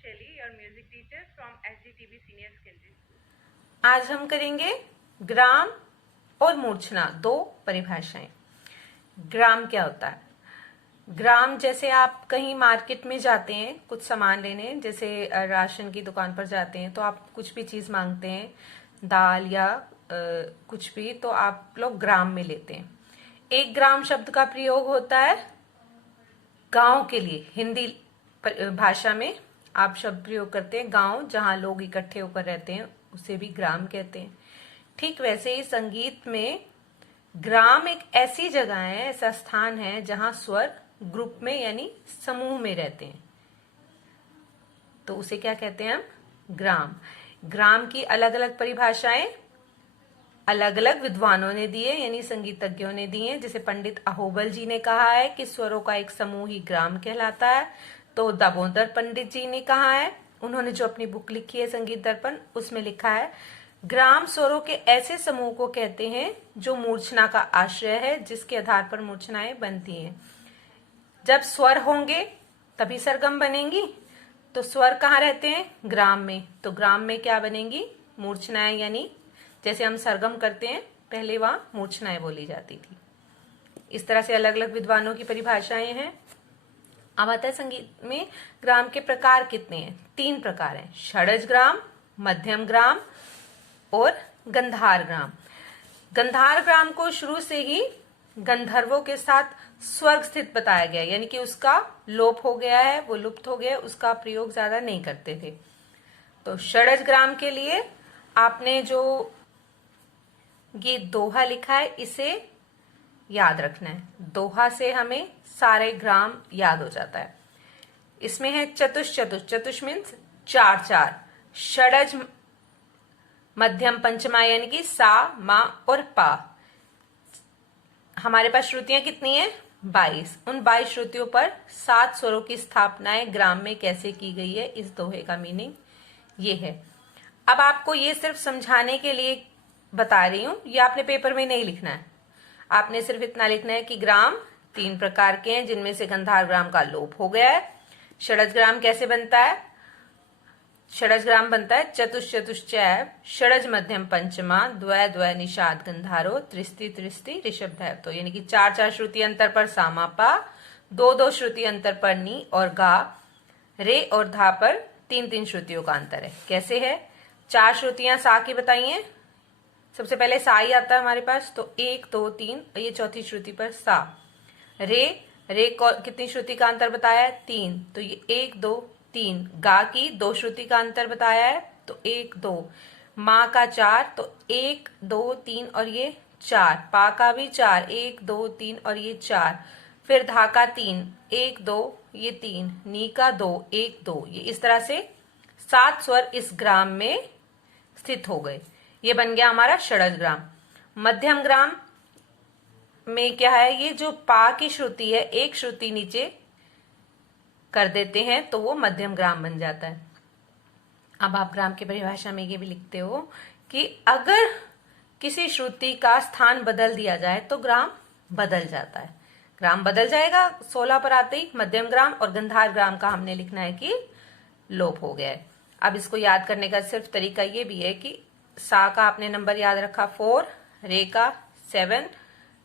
Shelly, your music teacher from SDTB Senior Secondary School. आज हम करेंगे ग्राम और मूर्छना, दो परिभाषाएं। ग्राम क्या होता है? ग्राम जैसे आप कहीं मार्केट में जाते हैं कुछ सामान लेने, जैसे राशन की दुकान पर जाते हैं तो आप कुछ भी चीज मांगते हैं, दाल या कुछ भी, तो आप लोग ग्राम में लेते हैं। 1 ग्राम शब्द का प्रयोग होता है गांव के लिए। हिंदी भाषा में आप शब्द प्रयोग करते हैं गांव, जहां लोग इकट्ठे होकर रहते हैं, उसे भी ग्राम कहते हैं। ठीक वैसे ही संगीत में ग्राम एक ऐसी जगह है, ऐसा स्थान है जहां स्वर ग्रुप में यानी समूह में रहते हैं, तो उसे क्या कहते हैं हम? ग्राम। ग्राम की अलग अलग परिभाषाएं अलग अलग विद्वानों ने दी है, यानी संगीतज्ञों ने दी है। जैसे पंडित अहोबल जी ने कहा है कि स्वरों का एक समूह ही ग्राम कहलाता है। तो दामोदर पंडित जी ने कहा है, उन्होंने जो अपनी बुक लिखी है संगीत दर्पण, उसमें लिखा है ग्राम स्वरों के ऐसे समूह को कहते हैं जो मूर्छना का आश्रय है, जिसके आधार पर मूर्छनाएं बनती हैं। जब स्वर होंगे तभी सरगम बनेंगी, तो स्वर कहाँ रहते हैं? ग्राम में। तो ग्राम में क्या बनेंगी? मूर्छनाएं, यानी जैसे हम सरगम करते हैं पहले वहां मूर्छनाएं बोली जाती थी। इस तरह से अलग अलग विद्वानों की परिभाषाएं हैं। अब आता है संगीत में ग्राम के प्रकार कितने हैं? 3 प्रकार हैं, षडज ग्राम, मध्यम ग्राम और गंधार ग्राम। गंधार ग्राम को शुरू से ही गंधर्वों के साथ स्वर्ग स्थित बताया गया, यानी कि उसका लोप हो गया है, वो लुप्त हो गया, उसका प्रयोग ज्यादा नहीं करते थे। तो षडज ग्राम के लिए आपने जो ये दोहा लिखा है इसे याद रखना है। दोहा से हमें सारे ग्राम याद हो जाता है। इसमें है चतुष, चतुष चतुष मीन्स 4 षडज मध्यम पंचमा, यानी कि सा, मा और पा। हमारे पास श्रुतियां कितनी है? 22। उन 22 श्रुतियों पर 7 स्वरों की स्थापनाएं ग्राम में कैसे की गई है, इस दोहे का मीनिंग ये है। अब आपको ये सिर्फ समझाने के लिए बता रही हूं, ये आपने पेपर में नहीं लिखना है। आपने सिर्फ इतना लिखना है कि ग्राम 3 प्रकार के हैं, जिनमें से गंधार ग्राम का लोप हो गया है। षडज ग्राम कैसे बनता है? षडज ग्राम बनता है चतुष चतुष चैव, षडज मध्यम पंचमा, द्वय द्वय निषाद गंधारो, त्रिस्ति त्रिस्ति ऋषभ धैव। तो यानी कि 4 श्रुति अंतर पर सामा पा, 2 श्रुति अंतर पर नी और गा, रे और धा पर 3 श्रुतियों का अंतर है। कैसे है? 4 श्रुतियां सा की बताई हैं। सबसे पहले सा ही आता है हमारे पास, तो 1 2 3, ये चौथी श्रुति पर सा। रे कितनी श्रुति का अंतर बताया है? 3, तो ये 1 2 3। गा की 2 श्रुति का अंतर बताया है, तो 1 2। माँ का 4, तो 1 2 3 और ये 4। पा का भी 4, 1 2 3 और ये 4। फिर धा का 3, 1 2 ये 3। नी का 2, 1 2। ये इस तरह से 7 स्वर इस ग्राम में स्थित हो गए। ये बन गया हमारा षडज ग्राम। मध्यम ग्राम में क्या है? ये जो पा की श्रुति है, एक श्रुति नीचे कर देते हैं तो वो मध्यम ग्राम बन जाता है। अब आप ग्राम की परिभाषा में ये भी लिखते हो कि अगर किसी श्रुति का स्थान बदल दिया जाए तो ग्राम बदल जाता है। ग्राम बदल जाएगा 16 पर आते ही। मध्यम ग्राम और गंधार ग्राम का हमने लिखना है कि लोप हो गया है। अब इसको याद करने का सिर्फ तरीका ये भी है कि सा का आपने नंबर याद रखा 4, रे का 7,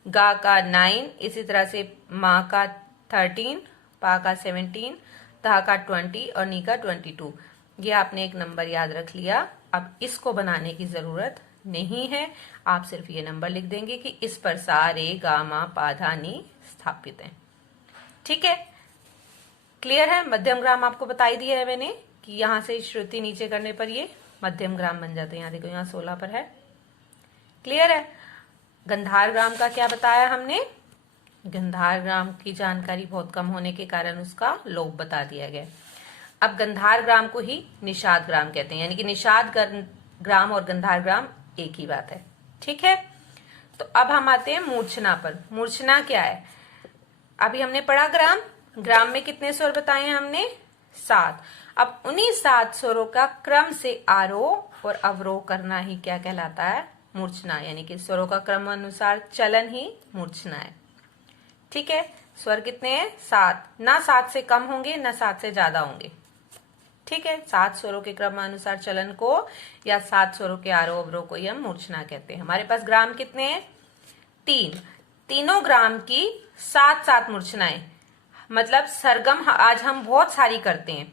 गा का 9, इसी तरह से माँ का 13, पा का 17, धा का 20 और नी का 22। ये आपने एक नंबर याद रख लिया। अब इसको बनाने की जरूरत नहीं है, आप सिर्फ ये नंबर लिख देंगे कि इस पर सा, रे, गा, मा, पा, धा, नी स्थापित है। ठीक है, क्लियर है? मध्यम ग्राम आपको बताई दिया है मैंने कि यहां से श्रुति नीचे करने पर ये मध्यम ग्राम बन जाते हैं। यहाँ देखो, यहाँ 16 पर है। क्लियर है? गंधार ग्राम का क्या बताया हमने? गंधार ग्राम की जानकारी बहुत कम होने के कारण उसका लोप बता दिया गया। अब गंधार ग्राम को ही निषाद ग्राम कहते हैं, यानी कि निषाद ग्राम और गंधार ग्राम एक ही बात है। ठीक है, तो अब हम आते हैं मूर्छना पर। मूर्छना क्या है? अभी हमने पढ़ा ग्राम, ग्राम में कितने स्वर बताए हैं हमने? 7। अब उन्हीं 7 स्वरों का क्रम से आरोह और अवरोह करना ही क्या कहलाता है? मूर्छना। यानी कि स्वरों का क्रम अनुसार चलन ही मूर्छना है। ठीक है, स्वर कितने हैं? 7। ना 7 से कम होंगे ना 7 से ज्यादा होंगे। ठीक है, 7 स्वरों के क्रमानुसार चलन को या 7 स्वरों के आरोह अवरोह को ही हम मूर्छना कहते हैं। हमारे पास ग्राम कितने हैं? 3। तीनों ग्राम की 7-7 मूर्छनाएं, मतलब सरगम आज हम बहुत सारी करते हैं,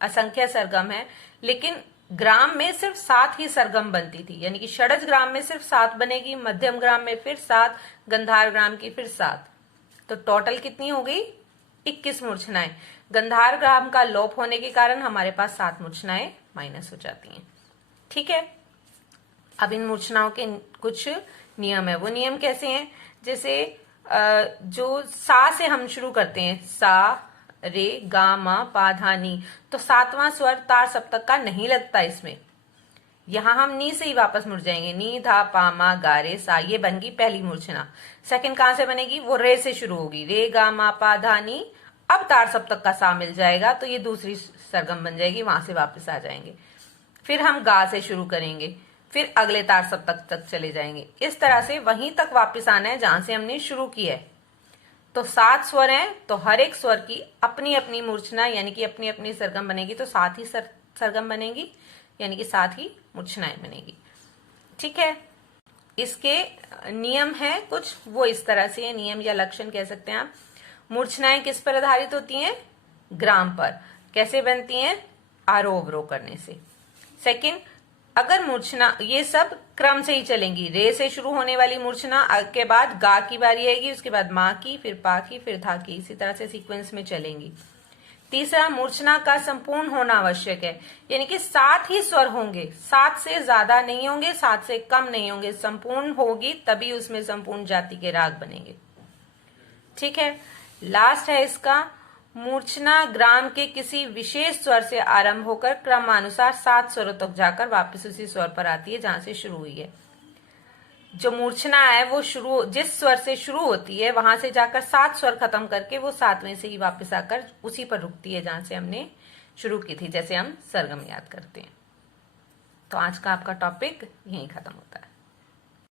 असंख्य सरगम है, लेकिन ग्राम में सिर्फ 7 ही सरगम बनती थी, यानी कि षडज ग्राम में सिर्फ 7 बनेगी, मध्यम ग्राम में फिर 7, गंधार ग्राम की फिर 7, तो टोटल कितनी हो गई? 21 मूर्छनाएं। गंधार ग्राम का लोप होने के कारण हमारे पास 7 मूर्छनाएं माइनस हो जाती हैं। ठीक है, अब इन मूर्छनाओं के कुछ नियम है। वो नियम कैसे हैं? जैसे जो सा से हम शुरू करते हैं, सा रे गा मा पा धा नी, तो 7वां स्वर तार सप्तक का नहीं लगता इसमें, यहां हम नी से ही वापस मुड़ जाएंगे। नी धा पा मा गा रे सा, ये बन गई पहली मूर्छना। सेकंड कहां से बनेगी? वो रे से शुरू होगी, रे गा मा पा धा नी, अब तार सप्तक का सा मिल जाएगा, तो ये दूसरी सरगम बन जाएगी, वहां से वापस आ जाएंगे। फिर हम गा से शुरू करेंगे, फिर अगले तार सप्तक तक चले जाएंगे। इस तरह से वहीं तक वापस आना है जहां से हमने शुरू किया है। तो 7 स्वर हैं, तो हर एक स्वर की अपनी अपनी मूर्छना यानी कि अपनी अपनी सरगम बनेगी, तो 7 ही सरगम बनेगी, यानी कि 7 ही मूर्छनाएं बनेगी। ठीक है, इसके नियम है कुछ, वो इस तरह से है, नियम या लक्षण कह सकते हैं आप। मूर्छनाएं किस पर आधारित होती हैं? ग्राम पर। कैसे बनती हैं? आरोह अवरोह करने से। सेकंड, अगर मूर्छना, ये सब क्रम से ही चलेंगी, रे से शुरू होने वाली मूर्छना के बाद गा की बारी आएगी, उसके बाद माँ की, फिर पा की, फिर धा की, इसी तरह से सीक्वेंस में चलेंगी। तीसरा, मूर्छना का संपूर्ण होना आवश्यक है, यानी कि 7 ही स्वर होंगे, 7 से ज्यादा नहीं होंगे, 7 से कम नहीं होंगे, संपूर्ण होगी तभी उसमें संपूर्ण जाति के राग बनेंगे। ठीक है, लास्ट है इसका, मूर्छना ग्राम के किसी विशेष स्वर से आरंभ होकर क्रमानुसार 7 स्वरों तक जाकर वापस उसी स्वर पर आती है जहां से शुरू हुई है। जो मूर्छना है वो जिस स्वर से शुरू होती है वहां से जाकर 7 स्वर खत्म करके वो 7वें से ही वापस आकर उसी पर रुकती है जहां से हमने शुरू की थी, जैसे हम सरगम याद करते हैं। तो आज का आपका टॉपिक यहीं खत्म होता है।